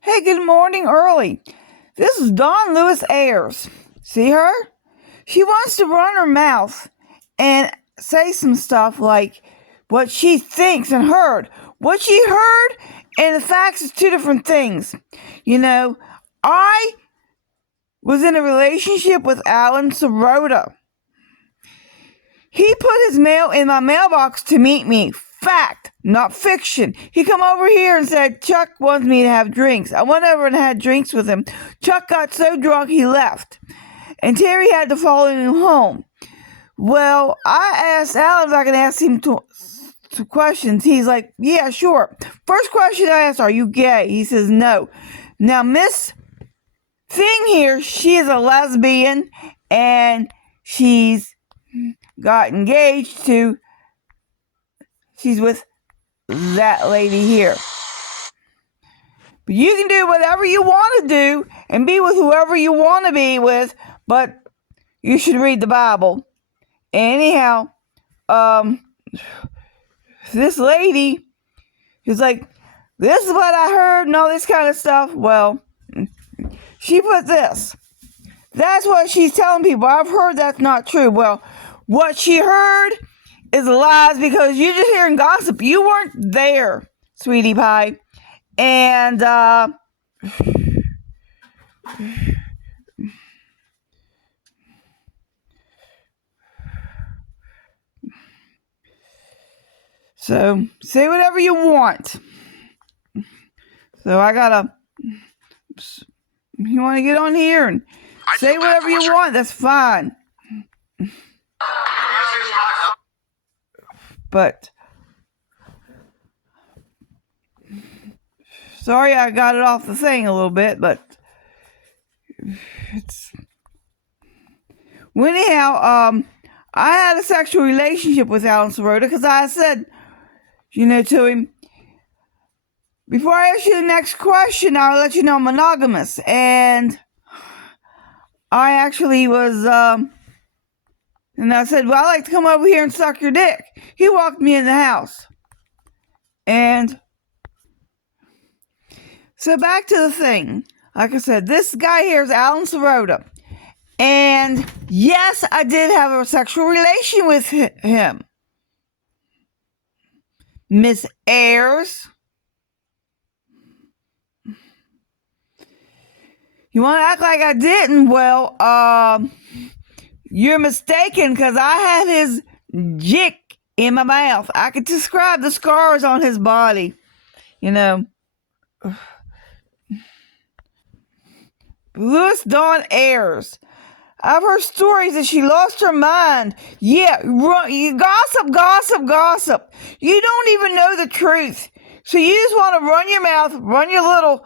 Hey, good morning early. This is Dawn Lewis Ayers. See her? She wants to run her mouth and say some stuff like what she thinks and heard. What she heard and the facts is two different things. You know, I was in a relationship with Alan SEROTA. He put his mail in my mailbox to meet me. Fact, not fiction. He come over here and said, Chuck wants me to have drinks. I went over and had drinks with him. Chuck got so drunk he left. And Terry had to follow him home. Well, I asked Alan if I could ask him some questions. He's like, yeah, sure. First question I asked, are you gay? He says, no. Now, Miss Thing here, she is a lesbian and she's got engaged to, she's with that lady here. But you can do whatever you want to do and be with whoever you want to be with, but you should read the Bible. Anyhow, this lady is like, this is what I heard and all this kind of stuff. Well, she put this. That's what she's telling people. I've heard that's not true. Well, what she heard is lies because you're just hearing gossip. You weren't there, sweetie pie. And, so say whatever you want. So I gotta, you want to get on here and say whatever you want, that's fine. But sorry I got it off the thing a little bit, but it's well, anyhow, I had a sexual relationship with Alan SEROTA because I said, to him, before I ask you the next question, I'll let you know I'm monogamous. And I actually was, and I said, well, I like to come over here and suck your dick. He walked me in the house. And so back to the thing. Like I said, this guy here is Alan SEROTA. And yes, I did have a sexual relation with him. Miss Ayers. You want to act like I didn't? Well, you're mistaken because I had his dick in my mouth. I could describe the scars on his body. Lewis Dawn Ayers. I've heard stories that she lost her mind. Yeah, gossip. You don't even know the truth. So you just want to run your mouth, run your little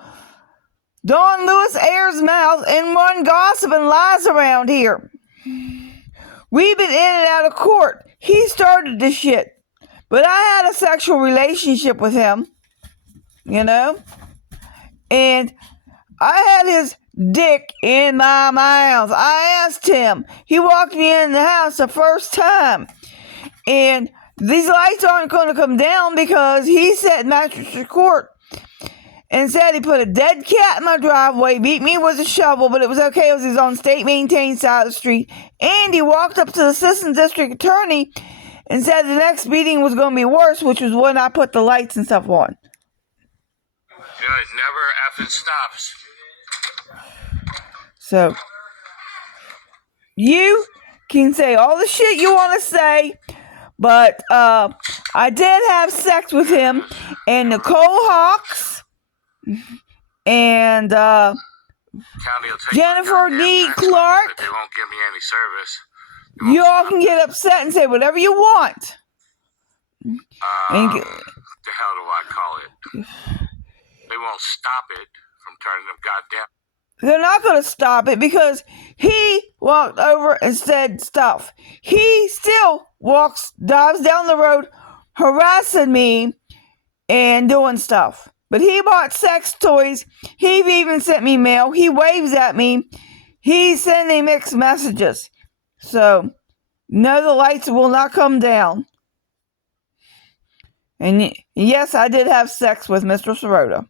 Dawn Lewis Ayers mouth and run gossip and lies around here. We've been in and out of court. He started this shit. But I had a sexual relationship with him, and I had his dick in my mouth. I asked him. He walked me in the house the first time. And these lights aren't going to come down because he sat in magistrate court and said he put a dead cat in my driveway, beat me with a shovel, but it was okay because he's on state-maintained side of the street. And he walked up to the assistant district attorney and said the next meeting was going to be worse, which was when I put the lights and stuff on. It never effing stops. So, you can say all the shit you want to say, but I did have sex with him and Nicole Hawks and Jennifer D. Clark. They won't give me any service. You all can get upset and say whatever you want. The hell do I call it? They won't stop it from turning them goddamn. They're not going to stop it because he walked over and said stuff. He still dives down the road, harassing me and doing stuff. But he bought sex toys. He even sent me mail. He waves at me. He's sending mixed messages. So, no, the lights will not come down. And yes, I did have sex with Mr. SEROTA.